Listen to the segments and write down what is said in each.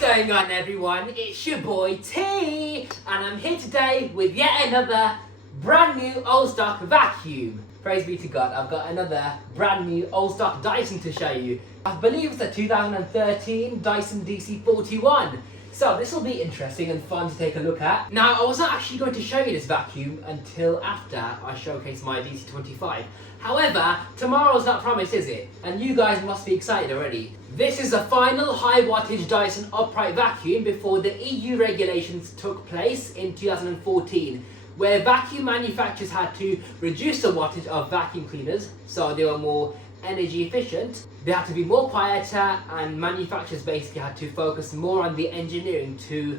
going on, everyone? It's your boy T, and I'm here today with yet another brand new old stock vacuum. Praise be to God, I've got another brand new old stock Dyson to show you. I believe it's a 2013 Dyson DC41. So this will be interesting and fun to take a look at. Now, I was not actually going to show you this vacuum until after I showcase my DC25. However, tomorrow's not promised, is it? And you guys must be excited already. This is the final high wattage Dyson upright vacuum before the EU regulations took place in 2014, where vacuum manufacturers had to reduce the wattage of vacuum cleaners so they were more energy efficient. They had to be more quieter, and manufacturers basically had to focus more on the engineering to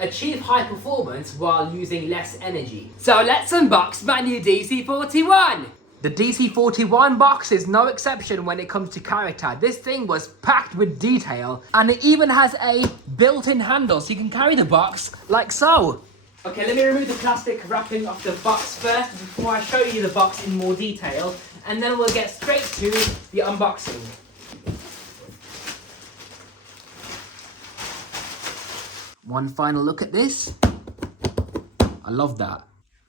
achieve high performance while using less energy. So let's unbox my new DC41. The DC41 box is no exception when it comes to character. This thing was packed with detail, and it even has a built-in handle so you can carry the box like so. Okay, let me remove the plastic wrapping off the box first before I show you the box in more detail, and then we'll get straight to the unboxing. One final look at this. I love that.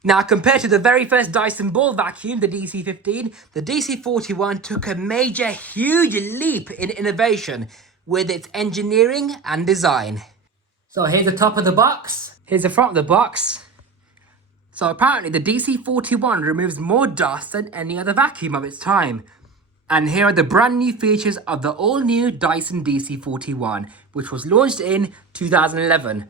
Now, compared to the very first Dyson ball vacuum, the DC15, the DC41 took a major, huge leap in innovation with its engineering and design. So here's the top of the box. Here's the front of the box. So apparently the DC41 removes more dust than any other vacuum of its time. And here are the brand new features of the all-new Dyson DC41, which was launched in 2011.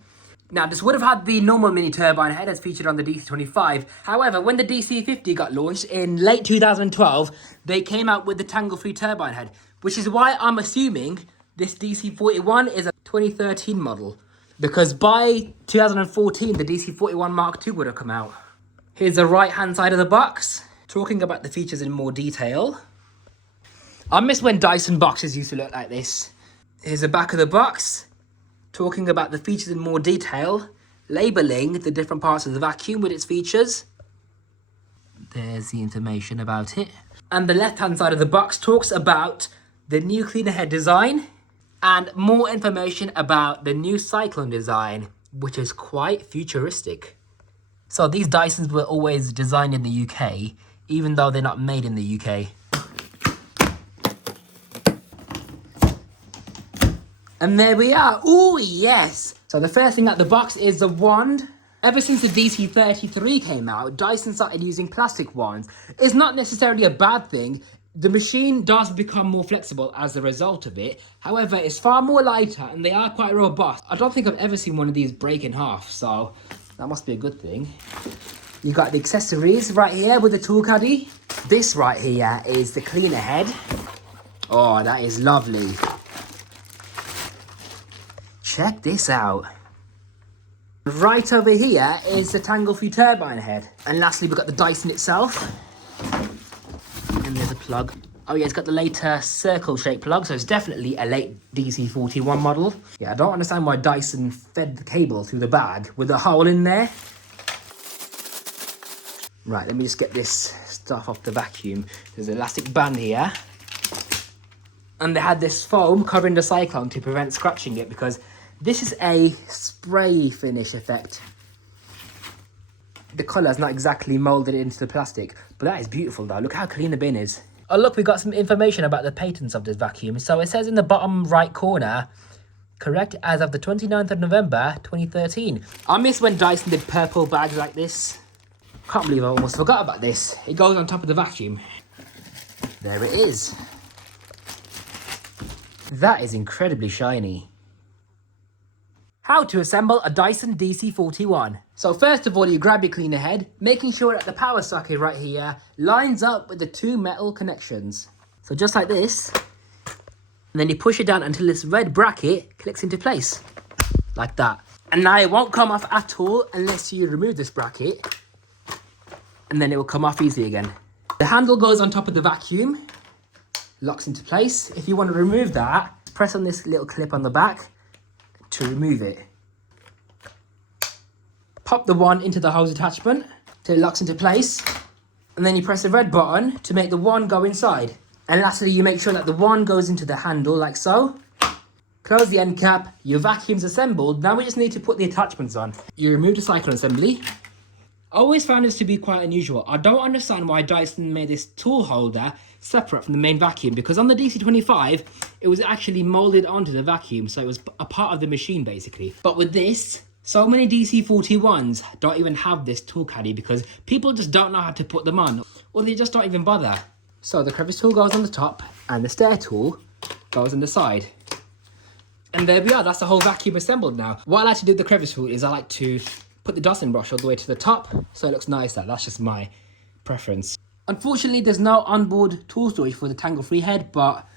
Now, this would have had the normal mini turbine head as featured on the DC25. However, when the DC50 got launched in late 2012, they came out with the tangle-free turbine head, which is why I'm assuming this DC41 is a 2013 model, because by 2014, the DC41 Mark II would have come out. Here's the right-hand side of the box, talking about the features in more detail. I miss when Dyson boxes used to look like this. Here's the back of the box, talking about the features in more detail, labelling the different parts of the vacuum with its features. There's the information about it. And the left-hand side of the box talks about the new cleaner head design and more information about the new cyclone design, which is quite futuristic. So these Dysons were always designed in the UK, even though they're not made in the UK. And there we are. Oh, yes. So the first thing out the box is the wand. Ever since the DC33 came out, Dyson started using plastic wands. It's not necessarily a bad thing. The machine does become more flexible as a result of it. However, it's far more lighter and they are quite robust. I don't think I've ever seen one of these break in half, so that must be a good thing. You got the accessories right here with the tool caddy. This right here is the cleaner head. Oh, that is lovely. Check this out. Right over here is the tangle-free turbine head. And lastly, we've got the Dyson itself. And there's a plug. Oh yeah, it's got the later circle-shaped plug, so it's definitely a late DC41 model. Yeah, I don't understand why Dyson fed the cable through the bag with a hole in there. Right, let me just get this stuff off the vacuum. There's an elastic band here. And they had this foam covering the cyclone to prevent scratching it, because this is a spray finish effect. The colour is not exactly moulded into the plastic, but that is beautiful though. Look how clean the bin is. Oh look, we got some information about the patents of this vacuum. So it says in the bottom right corner, correct as of the 29th of November 2013. I miss when Dyson did purple bags like this. Can't believe I almost forgot about this. It goes on top of the vacuum. There it is. That is incredibly shiny. How to assemble a Dyson DC41. So first of all, you grab your cleaner head, making sure that the power socket right here lines up with the two metal connections. So just like this, and then you push it down until this red bracket clicks into place, like that. And now it won't come off at all unless you remove this bracket, and then it will come off easily again. The handle goes on top of the vacuum, locks into place. If you want to remove that, press on this little clip on the back to remove it. Pop the wand into the hose attachment till it locks into place, and then you press the red button to make the wand go inside. And lastly, you make sure that the wand goes into the handle like so, Close the end cap, your vacuum's assembled. Now we just need to put the attachments on. You remove the cyclone assembly. I always found this to be quite unusual. I don't understand why Dyson made this tool holder separate from the main vacuum, because on the DC25, it was actually molded onto the vacuum, so it was a part of the machine basically. But with this, so many DC41s don't even have this tool caddy because people just don't know how to put them on, or they just don't even bother. So the crevice tool goes on the top and the stair tool goes on the side. And there we are, that's the whole vacuum assembled now. What I like to do with the crevice tool is I like to put the Dyson brush all the way to the top so it looks nicer. That's just my preference. Unfortunately, there's no onboard tool storage for the tangle-free head, but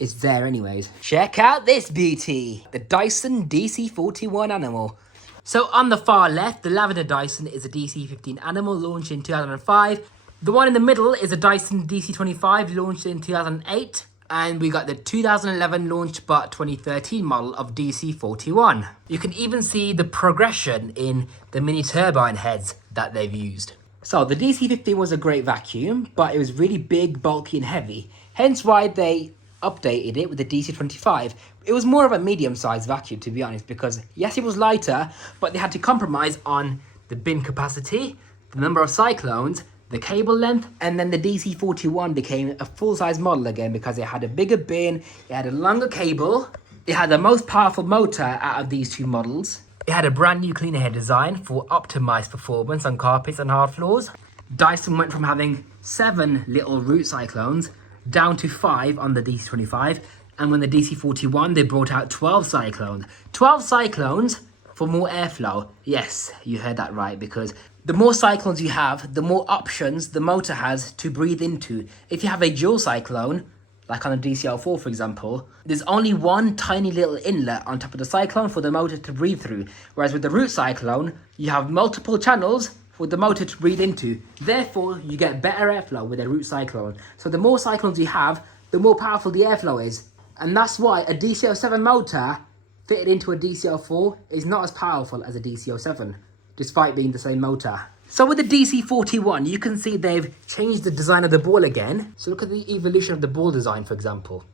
it's there anyways. Check out this beauty, the Dyson DC41 Animal. So on the far left, the lavender Dyson is a DC15 Animal launched in 2005. The one in the middle is a Dyson DC25 launched in 2008. And we got the 2011 launched but 2013 model of DC41. You can even see the progression in the mini turbine heads that they've used. So the DC15 was a great vacuum, but it was really big, bulky and heavy. Hence why they updated it with the DC25. It was more of a medium-sized vacuum, to be honest, because yes, it was lighter, but they had to compromise on the bin capacity, the number of cyclones, the cable length, and then the DC41 became a full-size model again because it had a bigger bin, it had a longer cable, it had the most powerful motor out of these two models. It had a brand new cleaner head design for optimized performance on carpets and hard floors. Dyson went from having 7 little root cyclones down to 5 on the DC25, and when the DC41 they brought out 12 cyclones. 12 cyclones for more airflow. Yes, you heard that right, because the more cyclones you have, the more options the motor has to breathe into. If you have a dual cyclone, like on a DCL4 for example, there's only one tiny little inlet on top of the cyclone for the motor to breathe through. Whereas with the root cyclone, you have multiple channels for the motor to breathe into. Therefore, you get better airflow with a root cyclone. So the more cyclones you have, the more powerful the airflow is. And that's why a DCL7 motor fitted into a DCL4 is not as powerful as a DCL7. Despite being the same motor. So with the DC41, you can see they've changed the design of the ball again. So look at the evolution of the ball design, for example.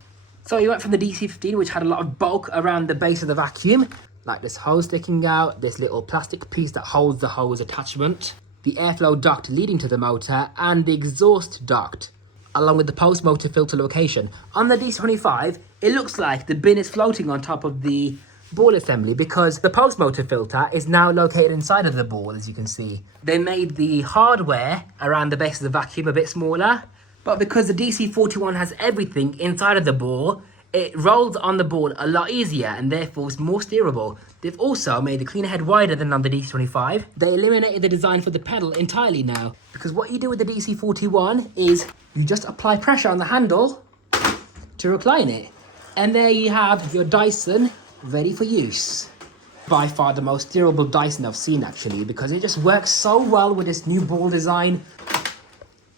So you went from the DC15, which had a lot of bulk around the base of the vacuum, like this hose sticking out, this little plastic piece that holds the hose attachment, the airflow duct leading to the motor, and the exhaust duct, along with the post-motor filter location. On the DC25, it looks like the bin is floating on top of the ball assembly because the post-motor filter is now located inside of the ball, as you can see. They made the hardware around the base of the vacuum a bit smaller, but because the DC41 has everything inside of the ball, it rolls on the ball a lot easier and therefore is more steerable. They've also made the cleaner head wider than on the DC25. They eliminated the design for the pedal entirely now, because what you do with the DC41 is you just apply pressure on the handle to recline it. And there you have your Dyson ready for use. By far the most steerable Dyson I've seen actually, because it just works so well with this new ball design.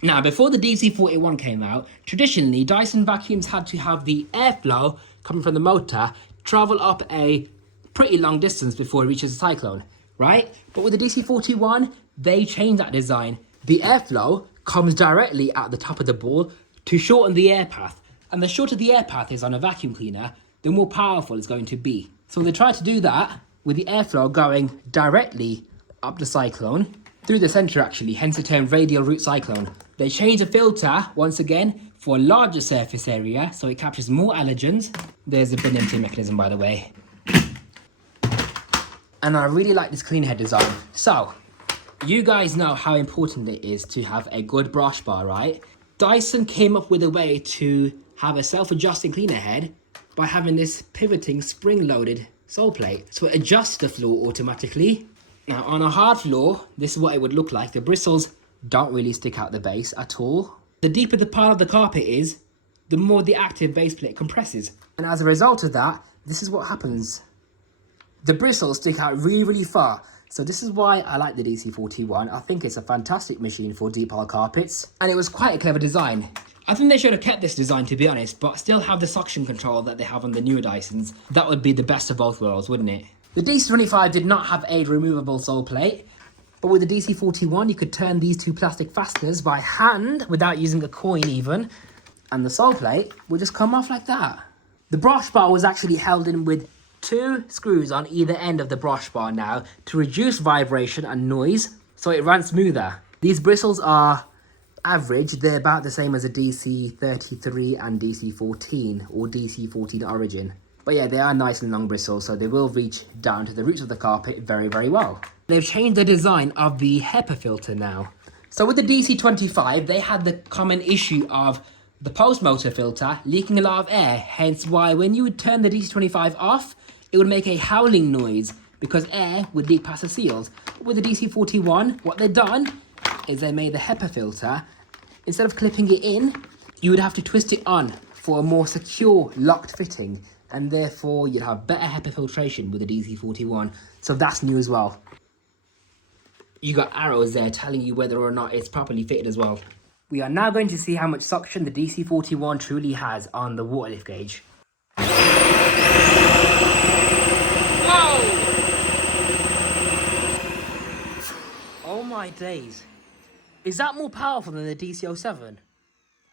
Now, before the DC41 came out, traditionally Dyson vacuums had to have the airflow coming from the motor travel up a pretty long distance before it reaches a cyclone, right? But with the DC41, they changed that design. The airflow comes directly at the top of the ball to shorten the air path. And the shorter the air path is on a vacuum cleaner, the more powerful it's going to be. So they tried to do that with the airflow going directly up the cyclone, through the center actually, hence the term radial root cyclone. They changed the filter, once again, for a larger surface area, so it captures more allergens. There's the bin empty mechanism, by the way. And I really like this clean head design. So, you guys know how important it is to have a good brush bar, right? Dyson came up with a way to have a self-adjusting cleaner head by having this pivoting spring-loaded sole plate. So it adjusts the floor automatically. Now on a hard floor, this is what it would look like. The bristles don't really stick out the base at all. The deeper the part of the carpet is, the more the active base plate compresses. And as a result of that, this is what happens. The bristles stick out really, really far. So this is why I like the DC41. I think it's a fantastic machine for deep pile carpets. And it was quite a clever design. I think they should have kept this design, to be honest, but still have the suction control that they have on the newer Dysons. That would be the best of both worlds, wouldn't it? The DC25 did not have a removable sole plate, but with the DC41 you could turn these two plastic fasteners by hand without using a coin even, and the sole plate would just come off like that. The brush bar was actually held in with 2 screws on either end of the brush bar now to reduce vibration and noise so it ran smoother. These bristles are average. They're about the same as a DC33 and DC14 or DC14 Origin. But yeah, they are nice and long bristles, so they will reach down to the roots of the carpet very, very well. They've changed the design of the HEPA filter now. So with the DC25, they had the common issue of the post motor filter leaking a lot of air, hence why when you would turn the DC25 off, it would make a howling noise because air would leak past the seals. With the DC41, what they've done is they made the HEPA filter, instead of clipping it in, you would have to twist it on for a more secure locked fitting, and therefore you'd have better HEPA filtration with the DC41. So that's new as well. You got arrows there telling you whether or not it's properly fitted as well. We are now going to see how much suction the DC41 truly has on the water lift gauge. Whoa! Oh my days. Is that more powerful than the DC07?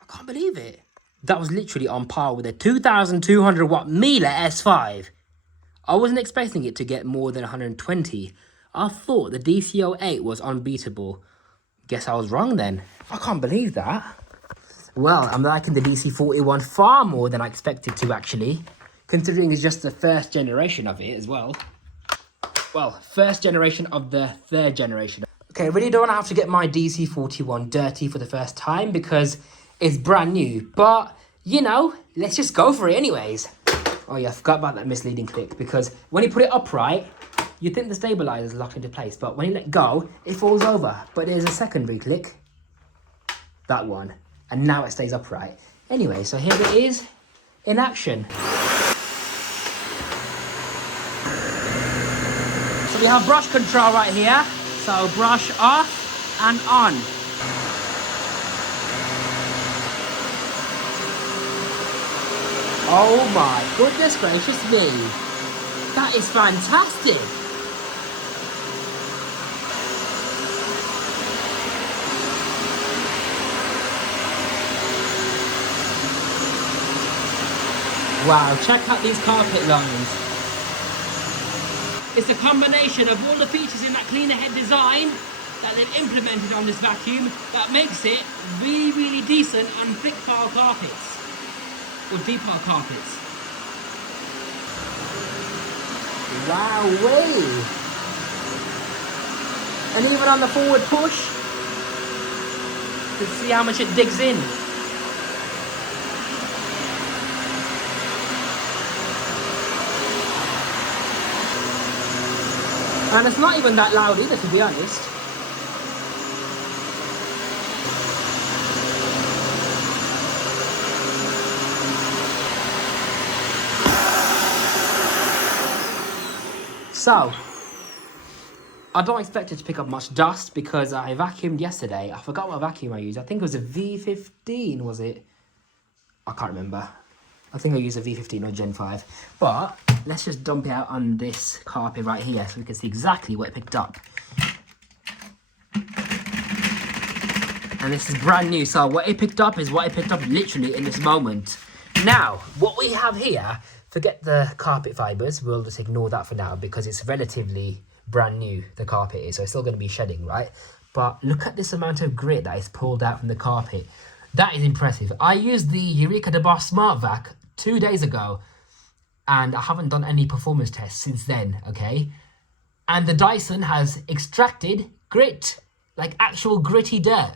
I can't believe it. That was literally on par with a 2200 watt Miele S5. I wasn't expecting it to get more than 120. I thought the DC08 was unbeatable. Guess I was wrong then. I can't believe that. Well, I'm liking the DC41 far more than I expected to actually, considering it's just the first generation of it as well. Well, first generation of the 3rd generation. Okay, I really don't want to have to get my DC41 dirty for the first time because it's brand new. But, you know, let's just go for it anyways. Oh yeah, I forgot about that misleading click because when you put it upright, you think the stabilizer is locked into place, but when you let go, it falls over. But there's a secondary click, that one, and now it stays upright. Anyway, so here it is in action. So we have brush control right here. So brush off and on. Oh my goodness gracious me. That is fantastic. Wow, check out these carpet lines. It's a combination of all the features in that cleaner head design that they've implemented on this vacuum that makes it really, really decent on thick pile carpets. Or deep pile carpets. Wow, way! And even on the forward push, you can see how much it digs in. And it's not even that loud either, to be honest. So, I don't expect it to pick up much dust because I vacuumed yesterday. I forgot what vacuum I used. I think it was a V15, was it? I can't remember. I think I used a V15 or Gen 5. But let's just dump it out on this carpet right here so we can see exactly what it picked up. And this is brand new. So what it picked up is what it picked up literally in this moment. Now, what we have here, forget the carpet fibers. We'll just ignore that for now because it's relatively brand new, the carpet is. So it's still going to be shedding, right? But look at this amount of grit that is pulled out from the carpet. That is impressive. I used the Eureka the Boss Smart Vac 2 days ago and I haven't done any performance tests since then, okay? And the Dyson has extracted grit, like actual gritty dirt.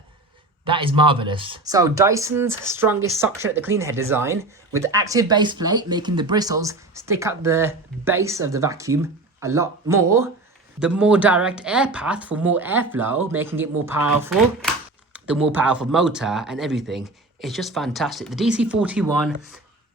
That is marvellous. So Dyson's strongest suction at the clean head design with the active base plate making the bristles stick at the base of the vacuum a lot more. The more direct air path for more airflow, making it more powerful. The more powerful motor and everything. It's just fantastic. The DC41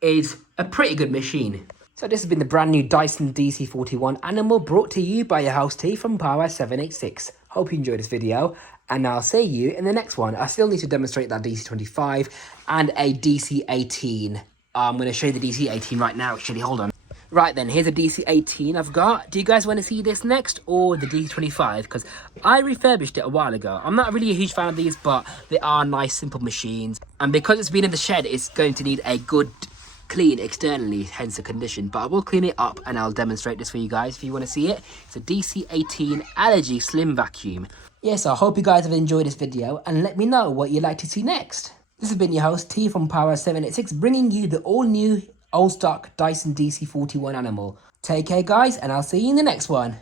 is a pretty good machine. So this has been the brand new Dyson DC41 Animal brought to you by your host T from Power 786. Hope you enjoyed this video and I'll see you in the next one. I still need to demonstrate that DC25 and a DC18. I'm going to show you the DC18 right now actually, hold on. Right then, here's a DC18 I've got. Do you guys want to see this next or the DC25? Because I refurbished it a while ago. I'm not really a huge fan of these, but they are nice, simple machines. And because it's been in the shed, it's going to need a good clean externally, hence the condition. But I will clean it up and I'll demonstrate this for you guys if you want to see it. It's a DC18 Allergy Slim Vacuum. Yes, I hope you guys have enjoyed this video and let me know what you'd like to see next. This has been your host T from Power786, bringing you the all new old stock Dyson DC41 Animal. Take care guys, and I'll see you in the next one.